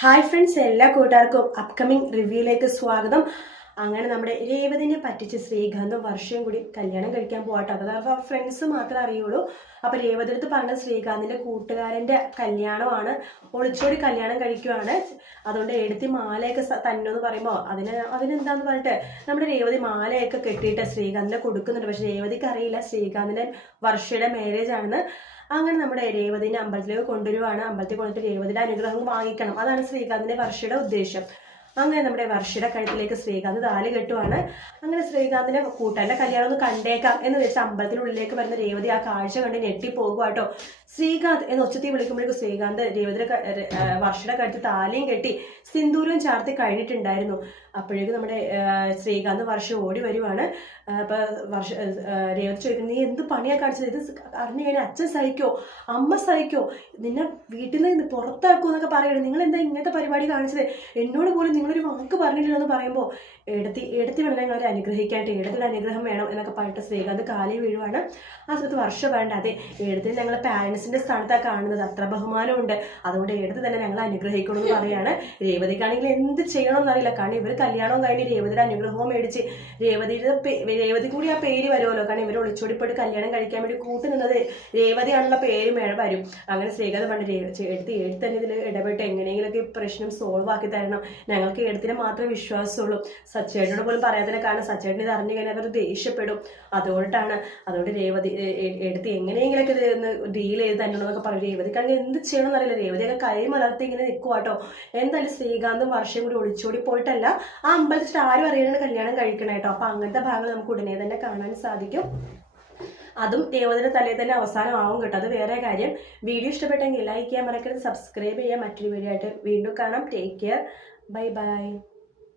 Hi friends എല്ലാ കൂട്ടുകാർക്കും upcoming റിവ്യൂയിലേക്ക് സ്വാഗതം. അങ്ങനെ നമ്മുടെ രേവതിനെ പറ്റിച്ച് ശ്രീകാന്തും വർഷയും കൂടി കല്യാണം കഴിക്കാൻ പോകട്ടെ അതായത് ഫ്രണ്ട്സ് മാത്രമേ അറിയുള്ളൂ. അപ്പൊ രേവതി പറഞ്ഞ ശ്രീകാന്തിന്റെ കൂട്ടുകാരന്റെ കല്യാണമാണ്. ഒളിച്ചോടി കല്യാണം കഴിക്കുവാണ്. അതുകൊണ്ട് എടുത്തി മാലയൊക്കെ തന്നെന്ന് പറയുമ്പോൾ അതിന് അതിനെന്താന്ന് പറഞ്ഞിട്ട് നമ്മുടെ രേവതി മാലയൊക്കെ കെട്ടിയിട്ട് ശ്രീകാന്തിനെ കൊടുക്കുന്നുണ്ട്. പക്ഷെ രേവതിക്ക് അറിയില്ല ശ്രീകാന്തിന്റെ വർഷയുടെ മാരേജ് ആണെന്ന്. അങ്ങനെ നമ്മുടെ രേവതിനെ അമ്പലത്തിലേക്ക് കൊണ്ടുവരുവാണ്. അമ്പലത്തിൽ കൊണ്ടിട്ട് രേവതിയുടെ അനുഗ്രഹം വാങ്ങിക്കണം. അതാണ് ശ്രീകാന്തിന്റെ വർഷയുടെ ഉദ്ദേശം. അങ്ങനെ നമ്മുടെ വർഷയുടെ കഴുത്തിലേക്ക് ശ്രീകാന്ത് താലി കെട്ടുവാണ്. അങ്ങനെ ശ്രീകാന്തിന്റെ കൂട്ടാന്റെ കല്യാണം ഒന്ന് കണ്ടേക്കാം എന്ന് വെച്ച് അമ്പലത്തിനുള്ളിലേക്ക് വരുന്ന രേവതി ആ കാഴ്ച കണ്ട് ഞെട്ടിപ്പോകുക കേട്ടോ ശ്രീകാന്ത് എന്ന് ഉച്ചത്തി വിളിക്കുമ്പോഴേക്കും ശ്രീകാന്ത് രേവതിയുടെ വർഷയുടെ കഴുത്ത് താലിയും കെട്ടി സിന്ദൂരവും ചാർത്തി കഴിഞ്ഞിട്ടുണ്ടായിരുന്നു. അപ്പോഴേക്കും നമ്മുടെ ശ്രീകാന്ത് വർഷം ഓടി വരുവാണ്. അപ്പൊ വർഷ രേവതി ചോദിക്കുന്നത് നീ എന്ത് പണിയാ കാണിച്ചത്? ഇത് അറിഞ്ഞു കഴിഞ്ഞാൽ അച്ഛൻ സഹിക്കോ? അമ്മ സഹിക്കോ? നിന്നെ വീട്ടിൽ നിന്ന് പുറത്താക്കൂ എന്നൊക്കെ നിങ്ങൾ എന്താ ഇങ്ങനത്തെ പരിപാടി കാണിച്ചത്? എന്നോട് പോലും നിങ്ങളൊരു വാക്ക് പറഞ്ഞില്ല എന്ന് പറയുമ്പോൾ എടുത്തി എടുത്തി വേണം ഞങ്ങൾ അനുഗ്രഹിക്കാനായിട്ട് എടുത്തിട്ട് അനുഗ്രഹം വേണം എന്നൊക്കെ പറഞ്ഞിട്ട് ശ്രീകാന്ത് കാലി വീഴുവാണ്. ആ സമയത്ത് വർഷം വേണ്ട. അതെ എടുത്തിൽ ഞങ്ങൾ പാരൻസിന്റെ സ്ഥാനത്താണ് കാണുന്നത്. അത്ര ബഹുമാനമുണ്ട്. അതുകൊണ്ട് എടുത്ത് തന്നെ ഞങ്ങൾ അനുഗ്രഹിക്കണം എന്ന് പറയാണ്. രേവതിക്കാണെങ്കിൽ എന്ത് ചെയ്യണം എന്നറിയില്ല കാരണം ഇവർ കല്യാണവും കഴിഞ്ഞ് രേവതിയുടെ അനുഗ്രഹവും മേടിച്ച് രേവതിയുടെ രേവതി കൂടി ആ പേര് വരുമല്ലോ. കാരണം ഇവർ ഒളിച്ചോടിപ്പോയിട്ട് കല്യാണം കഴിക്കാൻ വേണ്ടി കൂട്ടുനിന്നത് രേവതിയാണുള്ള പേര് വരും. അങ്ങനെ ശ്രീകാന്ത് പണ്ട് എടുത്ത് എടുത്ത് തന്നെ ഇതിൽ ഇടപെട്ട് എങ്ങനെയെങ്കിലുമൊക്കെ ഈ പ്രശ്നം സോൾവ് ആക്കി തരണം. ഞങ്ങൾക്ക് എടുത്തിനെ മാത്രമേ വിശ്വാസമുള്ളൂ. സച്ചേട്ടനോട് പോലും പറയാത്തതിനെ കാരണം സച്ചേട്ടൻ ഇത് അറിഞ്ഞു കഴിഞ്ഞാൽ അവർ ദേഷ്യപ്പെടും. അതുകൊണ്ടാണ് അതുകൊണ്ട് രേവതി എടുത്ത് എങ്ങനെയെങ്കിലൊക്കെ ഒന്ന് ഡീൽ ചെയ്ത് തന്നോടൊക്കെ പറയും. രേവതി കാരണം എന്ത് ചെയ്യണം എന്നറിയില്ല രേവതിയൊക്കെ കൈ മലർത്തി ഇങ്ങനെ നിൽക്കുക കേട്ടോ എന്തായാലും ശ്രീകാന്തും വർഷയും കൂടി ഒളിച്ചോടി പോയിട്ടല്ല ആ അമ്പലത്തിൽ ആരും അറിയാനാണ് കല്യാണം കഴിക്കണം കേട്ടോ അപ്പൊ അങ്ങനത്തെ ഭാഗം നമുക്ക് ഉടനെ തന്നെ കാണാൻ സാധിക്കും. അതും ദേവതയുടെ തലയിൽ തന്നെ അവസാനം ആവും കേട്ടോ. അത് വേറെ കാര്യം. വീഡിയോ ഇഷ്ടപ്പെട്ടെങ്കിൽ ലൈക്ക് ചെയ്യാൻ മറക്കരുത്. സബ്സ്ക്രൈബ് ചെയ്യാൻ മറ്റൊരു വീഡിയോ ആയിട്ട് വീണ്ടും കാണാം. Take care Bye-bye.